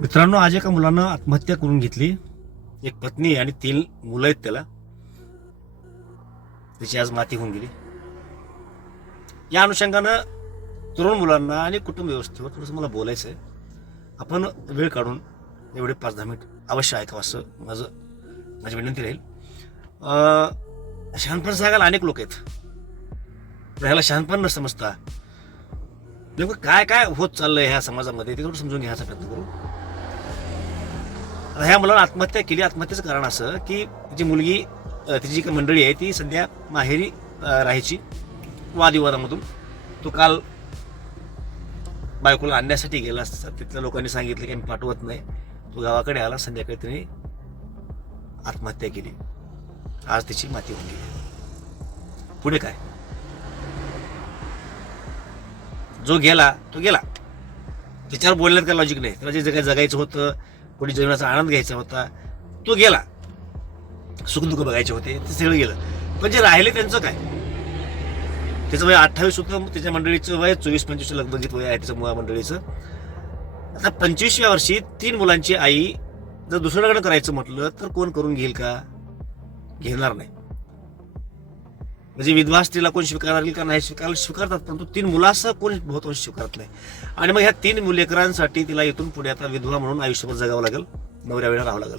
मित्रांनो आज एका मुलानं आत्महत्या करून घेतली. एक पत्नी आणि तीन मुलं आहेत त्याला. त्याची आज माती होऊन गेली. या अनुषंगानं तरुण मुलांना आणि कुटुंब व्यवस्थेवर थोडंसं मला बोलायचं आहे आपण वेळ काढून एवढे पाच दहा मिनिट अवश्य ऐकावं असं माझं माझी विनंती राहील. शहाणपण सांगायला अनेक लोक आहेत. पण ह्याला शहाणपण न समजता नेमकं काय काय होत चाललंय ह्या समाजामध्ये ते थोडं समजून घ्यायचा प्रयत्न करू. आता ह्या मुलानं आत्महत्या केली. आत्महत्येचं कारण असं की जी मुलगी तिची जी काही मंडळी आहे ती सध्या माहेरी राहायची वादविवादामधून तो काल बायकोला आणण्यासाठी गेला असता. तिथल्या लोकांनी सांगितलं की आम्ही पाठवत नाही. तो गावाकडे आला. संध्याकाळी तिने आत्महत्या केली. आज तिची माती होऊन गेली. पुढे काय? जो गेला तो गेला. त्याच्यावर बोलण्यात काय लॉजिक नाही. त्याला जे काही जगायचं होतं कोणी जीवनाचा आनंद घ्यायचा होता. तो गेला. सुखदुःख बघायचे होते. ते सगळं गेलं. पण जे राहिले त्यांचं काय? त्याचं वय अठ्ठावीस होतं. त्याच्या मंडळीचं वय चोवीस पंचवीस लगबगीत वय आहे त्याच्या मंडळीचं. आता पंचवीसव्या वर्षी तीन मुलांची आई जर दुसऱ्याकडे करायचं म्हटलं तर कोण करून घेईल का? घेणार नाही. म्हणजे विधवा स्त्रीला कोण स्वीकारेल का नाही स्वीकार स्वीकारतात परंतु तीन मुलासह कोणी बहुतांश स्वीकारत नाही. आणि मग ह्या तीन मुलेकरांसाठी तिला इथून पुढे आता विधवा म्हणून आयुष्यभर जगावं लागेल नवऱ्या वेळा राहावं लागेल.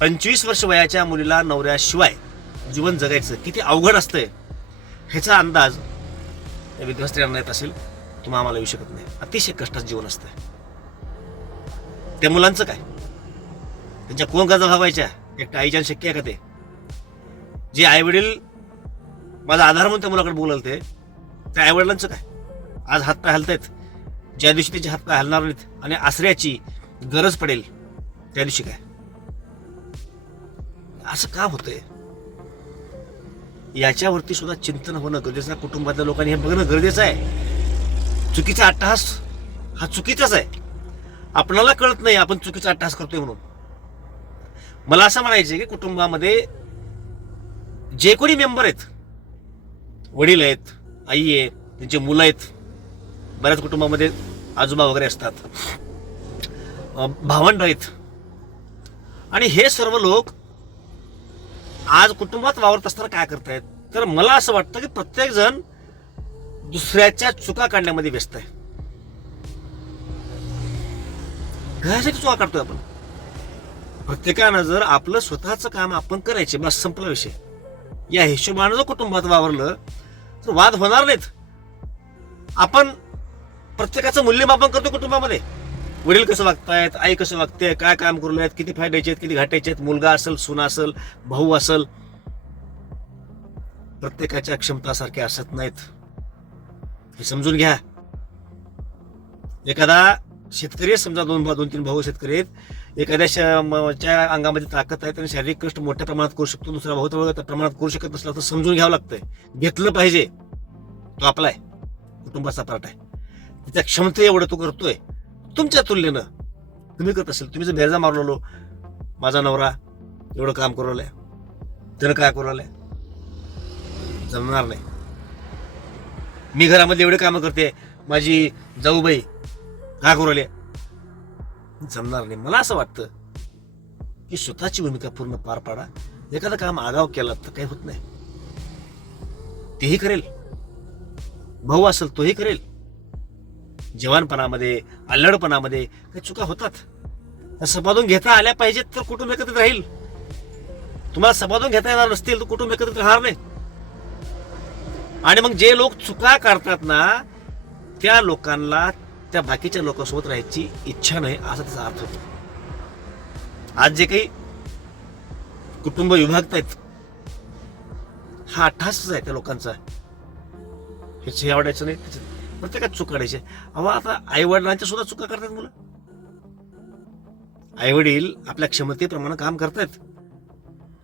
पंचवीस वर्ष वयाच्या मुलीला नवऱ्याशिवाय जीवन जगायचं किती अवघड असतंय ह्याचा अंदाज त्या विधवा स्त्रियांना येत असेल तुम्हाला आम्हाला येऊ शकत नाही. अतिशय कष्टाचं जीवन असतंय. त्या मुलांचं काय? त्यांच्या कोण गरजा भावायच्या एकट्या आईच्या शक्य आहे का ते? जे आईवडील माझा आधार म्हणून त्या मुलाकडे बोलाल ते. त्या आई वडिलांचं काय? आज हातपाय हलतायत. ज्या दिवशी त्याचे हातपाय हलणार नाहीत आणि आसऱ्याची गरज पडेल त्या दिवशी काय? असं का होतंय? याच्यावरती सुद्धा चिंतन होणं गरजेचं आहे. कुटुंबातल्या लोकांनी हे बघणं गरजेचं आहे. चुकीचा अट्टहास हा चुकीचाच आहे. आपणाला कळत नाही आपण चुकीचा अट्टहास करतोय म्हणून. मला असं म्हणायचं की कुटुंबामध्ये जे कोणी मेंबर आहेत वडील आहेत आई आहे त्यांचे मुलं आहेत बऱ्याच कुटुंबामध्ये आजोबा वगैरे असतात. भावंड आहेत. आणि हे सर्व लोक आज कुटुंबात वावरत असताना काय करतायत? तर मला असं वाटतं की प्रत्येकजण दुसऱ्याच्या चुका काढण्यामध्ये व्यस्त आहे. घरासाठी चुका काढतोय आपण. प्रत्येकानं जर आपलं स्वतःचं काम आपण करायचे बस संपला विषय. या हिशोबानं जर कुटुंबात वावरलं तर वाद होणार नाहीत. आपण प्रत्येकाचं मूल्यमापन करतो कुटुंबामध्ये. वडील कसं वागतायत आई कसं वागते काय काम करू आहेत किती फायद्याचे आहेत किती घाटायचे आहेत मुलगा असेल सुना असेल भाऊ असेल. प्रत्येकाच्या क्षमतासारख्या असत नाहीत. हे समजून घ्या. एखादा शेतकरी समजा दोन भाऊ दोन तीन भाऊ शेतकरी आहेत एखाद्या श- च्या अंगामध्ये ताकद आहे आणि शारीरिक कष्ट मोठ्या प्रमाणात करू शकतो दुसरा बहुत प्रमाणात करू शकत नसला तर समजून घ्यावं लागतंय. घेतलं पाहिजे. तो आपला आहे. कुटुंबाचा पार्ट आहे. त्याच्या क्षमते एवढं तो करतोय. तुमच्या तुलनेनं तुम्ही करत असेल तुम्ही जर बेरजा मारलेलो माझा नवरा एवढं काम करू आलाय त्यानं काय करू आलाय जमणार नाही. मी घरामध्ये एवढे कामं करते माझी जाऊबाई काय करू आली जमणार नाही. मला असं वाटतं की स्वतःची भूमिका पूर्ण पार पाडा. एखादं काम आगाव केलं तर काही होत नाही. तेही करेल. भाऊ असेल तोही करेल. जवानपणामध्ये अल्लडपणामध्ये काही चुका होतात. त्या सपादून घेता आल्या पाहिजेत तर कुटुंब एकत्रित राहील. तुम्हाला सपादून घेता येणार नसतील तर कुटुंब एकत्रित राहणार नाही. आणि मग जे लोक चुका करतात ना त्या लोकांना त्या बाकीच्या लोकांसोबत राहायची इच्छा नाही असा त्याचा अर्थ होतो. आज जे काही कुटुंब विभागत आहेत हा अठ्ठासच आहे त्या लोकांचा. हे आवडायचं नाही त्याच्यात प्रत्येकात चूक काढायची अहो आता आई वडिलांच्या सुद्धा चुका करतात मुलं. आई वडील आपल्या क्षमतेप्रमाणे काम करतायत.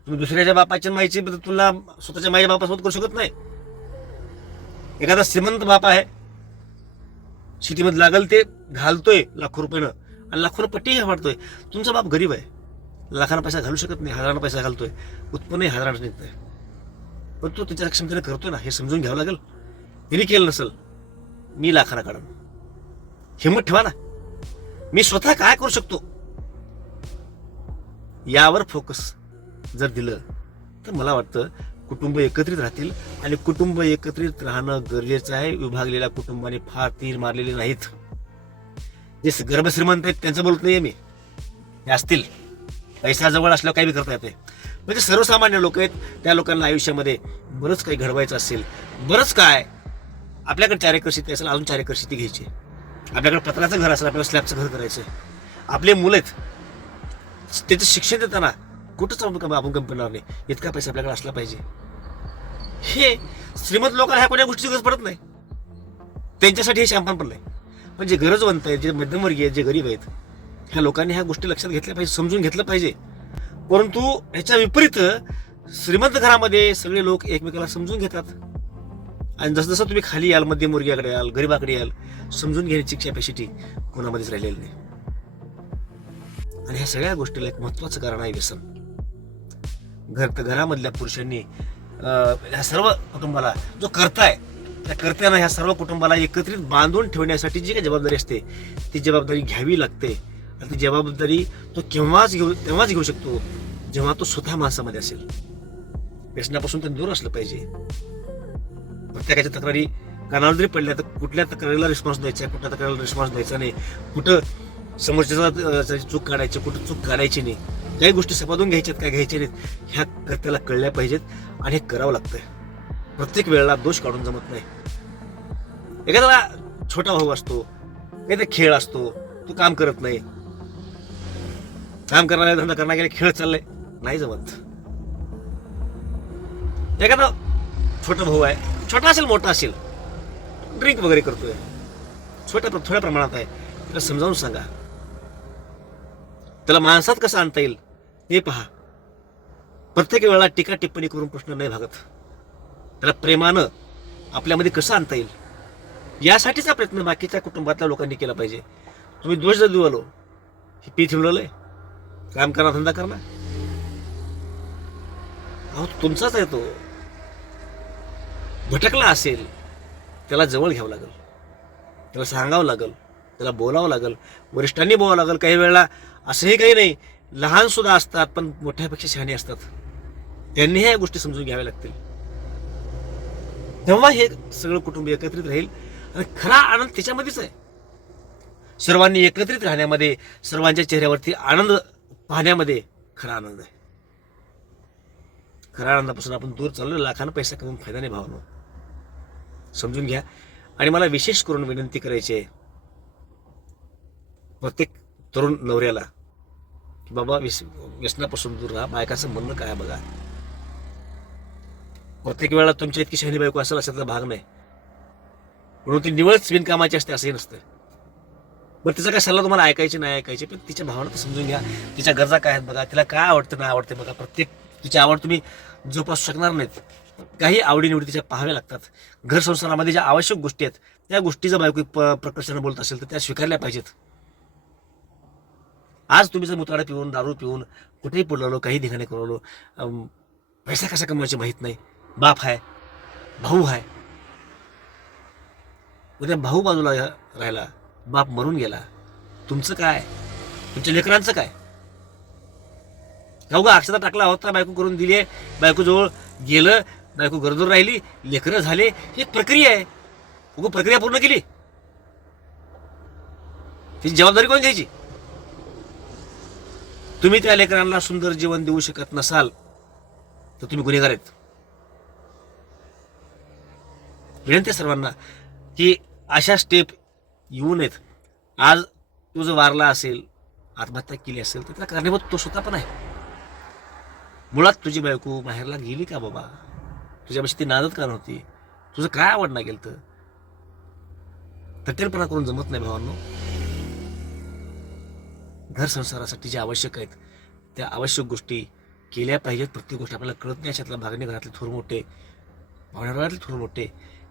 तुम्ही दुसऱ्याच्या बापाच्या माहिती तुला स्वतःच्या माईच्या बापासोबत करू शकत नाही. एखादा श्रीमंत बाप आहे शेतीमध्ये लागल ते घालतोय लाखो रुपयानं. आणि लाखो रुपये पट्टी वाढतोय. तुमचा बाप गरीब आहे. लाखांना पैसा घालू शकत नाही हजारांना पैसा घालतोय. उत्पन्नही हजारांना निघत आहे पण तो त्याच्या क्षमतेने करतोय ना हे समजून घ्यावं लागेल. तिने केलं नसेल मी लाखाना काढून. हिंमत ठेवा ना. मी स्वतः काय करू शकतो? यावर फोकस जर दिलं तर मला वाटतं कुटुंब एकत्रित राहतील आणि कुटुंब एकत्रित राहणं गरजेचं आहे. विभागलेल्या कुटुंबाने फार तीर मारलेले नाहीत. जे गर्भश्रीमंत आहेत त्यांचं बोलत नाहीये मी. हे असतील. पैसा जवळ असल्यावर काही बी करता येते म्हणजे सर्वसामान्य लोक आहेत त्या लोकांना आयुष्यामध्ये बरंच काही घडवायचं असेल. बरंच काय? आपल्याकडे चार एकर शेती असेल अजून चार एकर शेती घ्यायची. आपल्याकडे पत्राचं घर असेल आपल्याला स्लॅबचं घर करायचं आपले मुलं आहेत त्याचं शिक्षण देताना कुठंच आपण आपण कमी पडणार नाही. इतका पैसा आपल्याकडे असला पाहिजे. हे श्रीमंत लोकांना ह्या कोणत्या गोष्टीची गरज पडत नाही. त्यांच्यासाठी हे शॅम्पान पण नाही. पण जे गरजवंत आहेत जे मध्यमवर्गीय आहेत जे गरीब आहेत ह्या लोकांनी ह्या गोष्टी लक्षात घेतल्या पाहिजे समजून घेतलं पाहिजे. परंतु ह्याच्या विपरीत श्रीमंत घरामध्ये सगळे लोक एकमेकाला समजून घेतात. आणि जसं जसं तुम्ही खाली याल मध्यमवर्गीयाकडे याल गरीबाकडे याल समजून घेण्याची कॅपॅसिटी कोणामध्येच राहिलेली नाही. आणि ह्या सगळ्या गोष्टीला एक महत्वाचं कारण आहे व्यसन. घर तर घरामधल्या पुरुषांनी ह्या सर्व कुटुंबाला जो करताय त्या करताना ह्या सर्व कुटुंबाला एकत्रित बांधून ठेवण्यासाठी जी काही जबाबदारी असते ती जबाबदारी घ्यावी लागते. आणि ती जबाबदारी तो केव्हाच घेऊ तेव्हाच घेऊ शकतो जेव्हा तो स्वतः माणसामध्ये असेल. व्यसनापासून तर दूर असलं पाहिजे. प्रत्येकाच्या तक्रारी कानावर जरी पडल्या तर कुठल्या तक्रारीला रिस्पॉन्स द्यायचा कुठल्या तक्रारीला रिस्पॉन्स द्यायचा नाही. कुठं समोरच्या चूक काढायची कुठं चूक काढायची नाही. काही गोष्टी समजून घ्यायच्यात काय घ्यायच्या नाहीत. ह्या कर्त्याला कळल्या पाहिजेत आणि हे करावं लागतंय. प्रत्येक वेळेला दोष काढून जमत नाही. एखादा छोटा भाऊ असतो काहीतरी खेळ असतो तो काम करत नाही. काम करणारा धंदा करणार गेले खेळ चाललाय नाही जमत. एखादा छोटा भाऊ आहे छोटा असेल मोठा असेल ड्रिंक वगैरे करतोय. छोट्या थोड्या प्रमाणात आहे त्याला समजावून सांगा. त्याला माणसात कसं आणता येईल? हे पहा. प्रत्येक वेळेला टीका टिप्पणी करून प्रश्न नाही भागत. त्याला प्रेमानं आपल्यामध्ये कसं आणता येईल? यासाठीचा प्रयत्न बाकीच्या कुटुंबातल्या लोकांनी केला पाहिजे. तुम्ही दोष जर दिवलो हे पी ठेवलेलं काम करा धंदा करणार अहो तुमचाच आहे तो. भटकला असेल त्याला जवळ घ्यावं लागेल. त्याला सांगावं लागेल त्याला बोलावं लागेल वरिष्ठांनी बोलावं लागेल. काही वेळेला असंही काही नाही लहान सुद्धा असतात पण मोठ्यापेक्षा शहाणे असतात. त्यांनी ह्या गोष्टी समजून घ्याव्या लागतील. तेव्हा हे सगळं कुटुंब एकत्रित राहील आणि खरा आनंद त्याच्यामध्येच आहे. सर्वांनी एकत्रित राहण्यामध्ये सर्वांच्या चेहऱ्यावरती आनंद पाहण्यामध्ये खरा आनंद आहे. खरा आनंदापासून आपण दूर चाललो लाखांना पैसा कमवून फायदा नाही भावनो. समजून घ्या. आणि मला विशेष करून विनंती करायची आहे प्रत्येक तरुण नवऱ्याला की बाबा व्यस व्यसनापासून दूर राहा. बायकाचं म्हणणं काय बघा? प्रत्येक वेळेला तुमच्या इतकी शहरी बायको असेल तर भाग नाही. म्हणून ती निवडच बिनकामाची असते असंही नसतं. बरं तिचा काय सल्ला तुम्हाला ऐकायची नाही ऐकायची पण तिच्या भावना तर समजून घ्या. तिच्या गरजा काय आहेत बघा? तिला काय आवडतं नाही आवडते बघा? प्रत्येक तिची आवड तुम्ही जोपासू शकणार नाहीत. काही आवडीनिवडी तिच्या पाहाव्या लागतात. घर संसारामध्ये ज्या आवश्यक गोष्टी आहेत त्या गोष्टी जर बायको प- प्रकर्षाने बोलत असेल तर त्या स्वीकारल्या पाहिजेत. आज तुम्ही जर मुताडा पिऊन दारू पिऊन कुठेही पडलो काही ठिकाणी करवलो पैसा कसा कमवायचे माहीत नाही. बाप आहे भाऊ आहे उद्या भाऊ बाजूला राहिला बाप मरून गेला. तुमचं काय? तुमच्या लेकरांचं काय? का अक्षता टाकला होता बायको करून दिली बायको जवळ गेलं बायको गरजूर राहिली लेकरं झाले. ही एक प्रक्रिया आहे. उगो प्रक्रिया पूर्ण केली. त्याची जबाबदारी कोण घ्यायची? तुम्ही त्या लेकरांना सुंदर जीवन देऊ शकत नसाल तर तुम्ही गुन्हेगार आहेत. विनंती आहे सर्वांना की अशा स्टेप येऊ नयेत. आज तो वारला असेल आत्महत्या केली असेल तर त्याला कारणीभूत तो स्वतः पण आहे. मुळात तुझी बायको माहेरला गेली का बाबा? तुझ्यापाशी ती नादत का नव्हती? तुझं काय आवडणं गेलं तर तटेलपणा करून जमत नाही भावांनो. घर संसारासाठी ज्या आवश्यक आहेत त्या आवश्यक गोष्टी केल्या पाहिजेत. प्रत्येक गोष्ट आपल्याला कळत नाही अशातला भागणे घरातले थोर मोठे पाहुण्या थोर मोठे.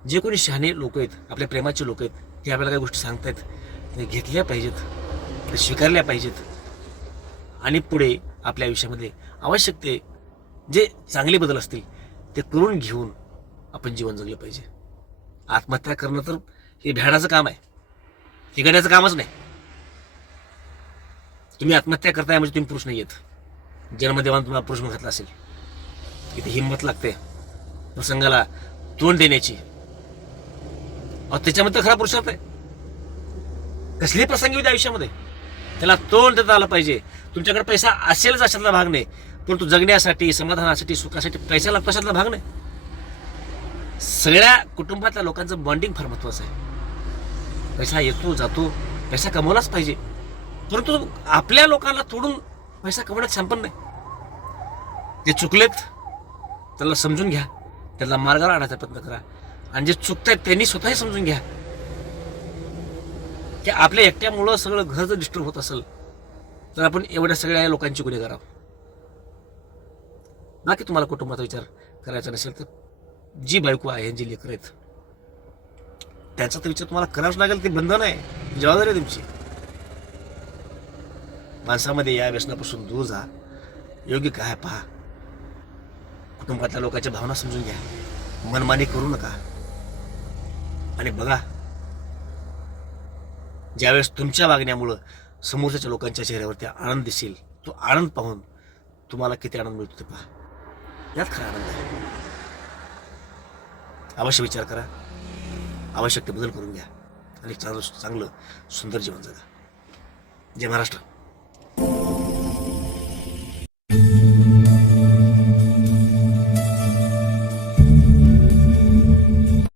जे कोणी शहाणे लोक आहेत आपल्या प्रेमाचे लोक आहेत ते आपल्याला काही गोष्टी सांगतायत. ते घेतल्या पाहिजेत ते स्वीकारल्या पाहिजेत. आणि पुढे आपल्या आयुष्यामध्ये आवश्यक ते जे चांगले बदल असतील ते करून घेऊन आपण जीवन जगलं पाहिजे. आत्महत्या करणं तर हे भ्याडाचं काम आहे. हे गड्याचं कामच नाही. तुम्ही आत्महत्या करताय म्हणजे तुम्ही पुरुष नाही येत जन्मदेवानं तुम्हाला पुरुष घातला असेल. इथे हिंमत लागते. प्रसंगाला तोंड देण्याची. अहो त्याच्यामध्ये तर खरा पुरुषार्थ आहे. कसले प्रसंग येऊ आयुष्यामध्ये. त्याला तोंड देता आलं पाहिजे. तुमच्याकडे पैसा असेलच अशातला भाग नाही. परंतु जगण्यासाठी समाधानासाठी सुखासाठी पैसा लागतो अशातला भाग नाही? सगळ्या कुटुंबातल्या लोकांचं बॉन्डिंग फार महत्वाचं आहे. पैसा येतो जातो. पैसा कमवलाच पाहिजे. परंतु आपल्या लोकांना तोडून पैसा कमवण्यात संपन्न नाही. जे चुकलेत त्याला समजून घ्या. त्याला मार्गाला आणायचा प्रयत्न करा. आणि जे चुकतायत त्यांनी स्वतःही समजून घ्या. की आपल्या एकट्यामुळं सगळं घर जर डिस्टर्ब होत असेल तर आपण एवढ्या सगळ्या लोकांची गुन्हे करावं. बाकी तुम्हाला कुटुंबाचा विचार करायचा नसेल तर जी बायको आहे जी लेकर आहेत त्याचा तर विचार तुम्हाला करावाच लागेल. ते बंधन आहे जबाबदारी आहे तुमची. माणसामध्ये या व्यसनापासून दूर जा. योग्य काय पहा. कुटुंबातल्या लोकांच्या भावना समजून घ्या. मनमानी करू नका. आणि बघा ज्यावेळेस तुमच्या वागण्यामुळं समोरच्या लोकांच्या चेहऱ्यावरती आनंद दिसेल तो आनंद पाहून तुम्हाला किती आनंद मिळतो ते पहा. यात खरा आनंद आहे. अवश्य विचार करा. आवश्यक ते बदल करून घ्या. आणि चांगलं चांगलं सुंदर जीवन जगा. जय महाराष्ट्र.